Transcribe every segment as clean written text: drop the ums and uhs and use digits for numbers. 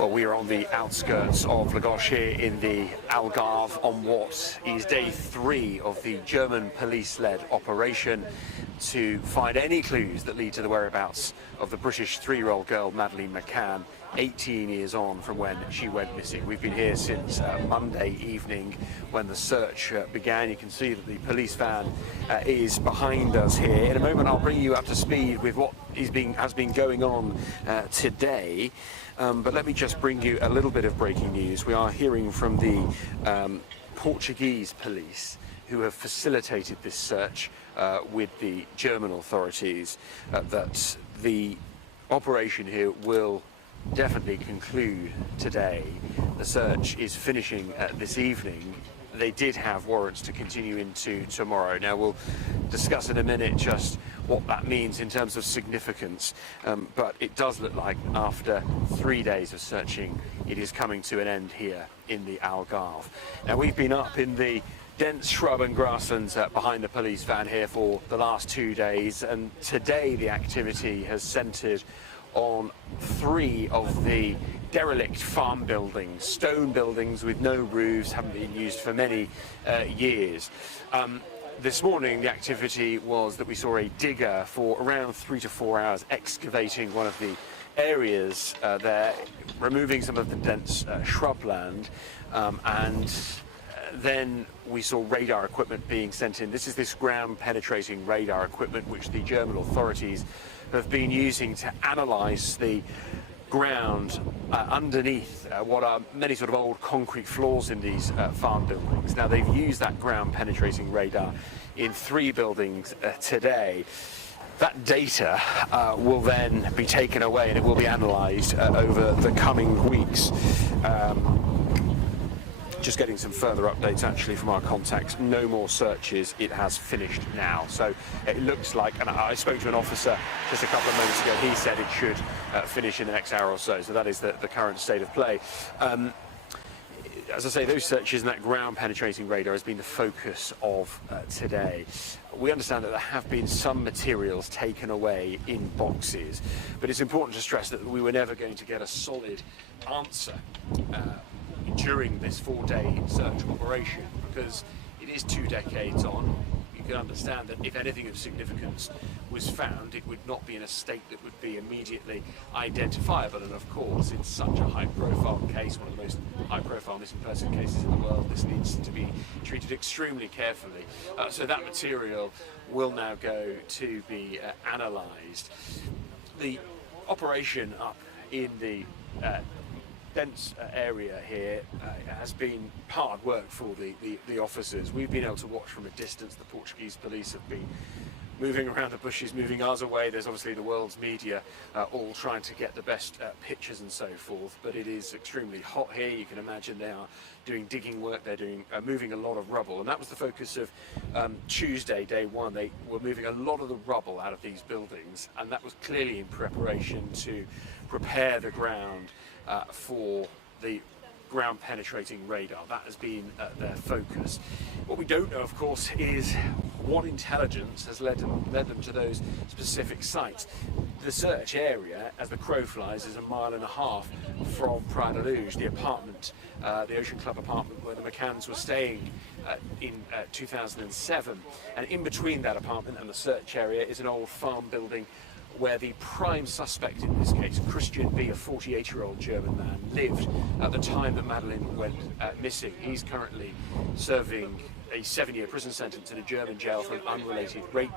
Well, we are on the outskirts of Lagos here in the Algarve on what is day 3 of the German police-led operation to find any clues that lead to the whereabouts of the British 3-year-old girl Madeleine McCann, 18 years on from when she went missing. We've been here since Monday evening when the search began. You can see that the police van is behind us here. In a moment I'll bring you up to speed with what has been going on today. But let me just bring you a little bit of breaking news. We are hearing from the Portuguese police who have facilitated this search with the German authorities that the operation here will definitely conclude today. The search is finishing this evening. They did have warrants to continue into tomorrow. Now we'll discuss in a minute just what that means in terms of significance, but it does look like after 3 days of searching it is coming to an end here in the Algarve. Now we've been up in the dense shrub and grasslands behind the police van here for the last 2 days, and today the activity has centred on 3 of the derelict farm buildings, stone buildings with no roofs, haven't been used for many years. This morning the activity was that we saw a digger for around 3 to 4 hours excavating one of the areas there, removing some of the dense shrubland, and then we saw radar equipment being sent in. This is this ground-penetrating radar equipment which the German authorities have been using to analyse the ground underneath what are many sort of old concrete floors in these farm buildings. Now they've used that ground-penetrating radar in 3 buildings today. That data will then be taken away and it will be analysed over the coming weeks. Just getting some further updates actually from our contacts. No more searches, it has finished now. So it looks like, and I spoke to an officer just a couple of moments ago, he said it should finish in the next hour or so. So that is the current state of play. As I say, those searches and that ground penetrating radar has been the focus of today. We understand that there have been some materials taken away in boxes, but it's important to stress that we were never going to get a solid answer during this 4-day search operation, because it is 2 decades on. You can understand that if anything of significance was found, it would not be in a state that would be immediately identifiable, and of course it's such a high-profile case, one of the most high-profile missing person cases in the world. This needs to be treated extremely carefully. So that material will now go to be analysed. The operation up in the dense area here has been hard work for the officers. We've been able to watch from a distance. The Portuguese police have been moving around the bushes, moving us away. There's obviously the world's media all trying to get the best pictures and so forth, but it is extremely hot here. You can imagine they are doing digging work, they're doing moving a lot of rubble, and that was the focus of Tuesday, day 1. They were moving a lot of the rubble out of these buildings, and that was clearly in preparation to prepare the ground for the ground penetrating radar. That has been their focus. What we don't know, of course, is what intelligence has led them to those specific sites. The search area, as the crow flies, is 1.5 miles from Praia da Luz, the apartment, the Ocean Club apartment where the McCanns were staying in 2007. And in between that apartment and the search area is an old farm building where the prime suspect in this case, Christian B., a 48-year-old German man, lived at the time that Madeleine went missing. He's currently serving a 7-year prison sentence in a German jail for an unrelated rape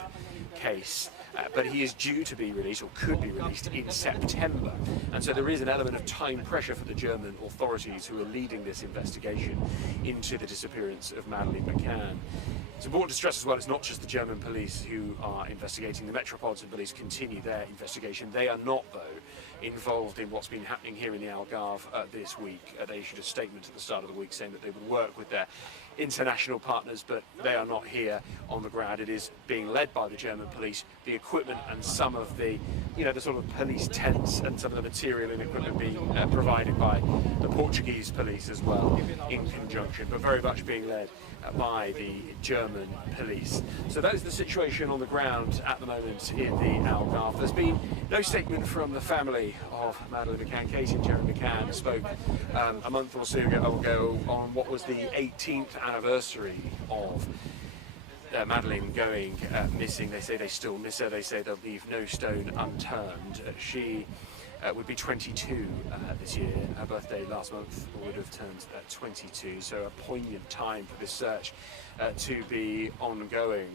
case, but he is due to be released, or could be released, in September. And so there is an element of time pressure for the German authorities who are leading this investigation into the disappearance of Madeleine McCann. It's important to stress as well, it's not just the German police who are investigating. The Metropolitan Police continue their investigation. They are not, though, involved in what's been happening here in the Algarve this week. They issued a statement at the start of the week saying that they would work with their international partners, but they are not here on the ground. It is being led by the German police. The equipment and some of the, the sort of police tents and some of the material and equipment being provided by the Portuguese police as well in conjunction, but very much being led by the German police. So that is the situation on the ground at the moment in the Algarve. There's been no statement from the family of Madeleine McCann. Katie and Jeremy McCann spoke a month or so ago on what was the 18th anniversary of Madeleine going missing. They say they still miss her. They say they'll leave no stone unturned. She would be 22 this year. Her birthday last month would have turned 22, so a poignant time for this search to be ongoing.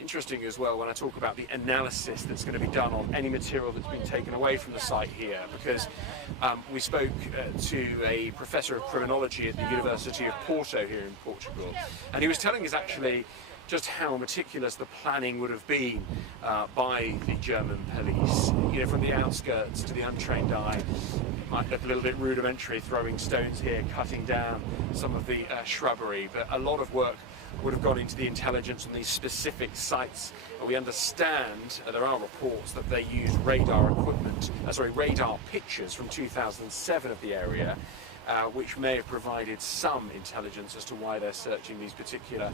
Interesting as well when I talk about the analysis that's going to be done on any material that's been taken away from the site here, because we spoke to a professor of criminology at the University of Porto here in Portugal, and he was telling us actually just how meticulous the planning would have been by the German police. You know, from the outskirts to the untrained eye, it might look a little bit rudimentary, throwing stones here, cutting down some of the shrubbery, but a lot of work would have gone into the intelligence on these specific sites. And we understand, there are reports that they used radar pictures from 2007 of the area, which may have provided some intelligence as to why they're searching these particular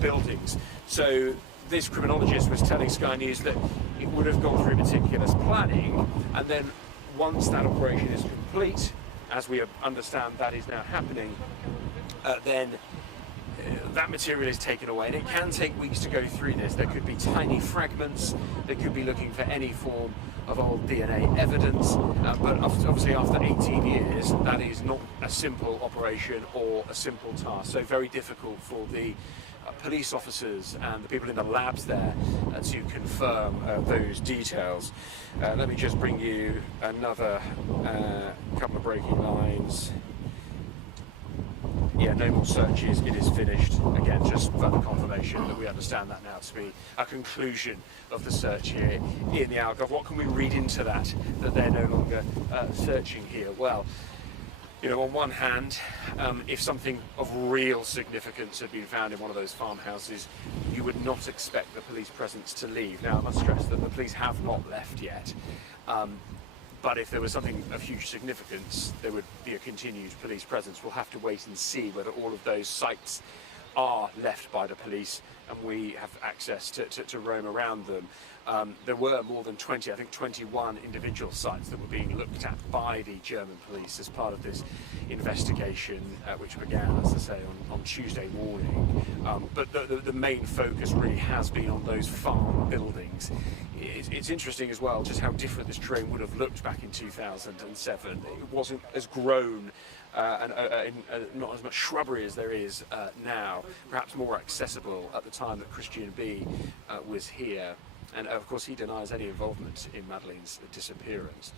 buildings. So this criminologist was telling Sky News that it would have gone through meticulous planning, and then once that operation is complete, as we understand that is now happening, then that material is taken away, and it can take weeks to go through this. There could be tiny fragments, they could be looking for any form of old DNA evidence, but obviously after 18 years that is not a simple operation or a simple task, so very difficult for the police officers and the people in the labs there to confirm those details. Let me just bring you another couple of breaking lines. Yeah, no more searches, it is finished. Again, just further confirmation that we understand that now to be a conclusion of the search here in the Algarve. What can we read into that they're no longer searching here? Well, you know, on one hand, if something of real significance had been found in one of those farmhouses, you would not expect the police presence to leave. Now, I must stress that the police have not left yet. But if there was something of huge significance, there would be a continued police presence. We'll have to wait and see whether all of those sites are left by the police and we have access to roam around them. There were more than 20, I think 21 individual sites that were being looked at by the German police as part of this investigation, which began, as I say, on Tuesday morning. But the main focus really has been on those farm buildings. It's interesting as well just how different this terrain would have looked back in 2007. It wasn't as grown and not as much shrubbery as there is now, perhaps more accessible at the time that Christian B was here. And of course he denies any involvement in Madeleine's disappearance.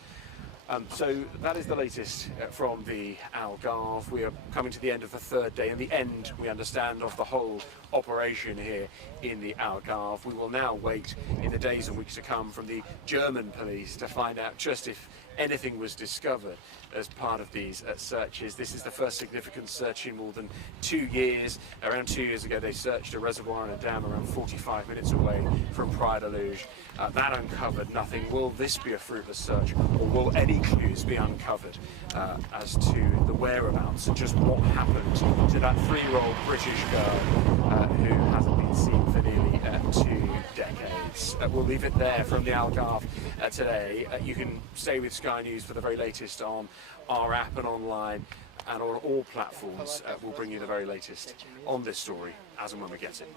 So that is the latest from the Algarve. We are coming to the end of the third day, and the end, we understand, of the whole operation here in the Algarve. We will now wait in the days and weeks to come from the German police to find out just if anything was discovered as part of these searches. This is the first significant search in more than 2 years. Around 2 years ago they searched a reservoir and a dam around 45 minutes away from Praia da Luz. That uncovered nothing. Will this be a fruitless search, or will any clues be uncovered as to the whereabouts and just what happened to that 3-year-old British girl who hasn't been seen for nearly 2 decades? We'll leave it there from the Algarve today. You can stay with Sky News for the very latest on our app and online, and on all platforms. We'll bring you the very latest on this story as and when we get it.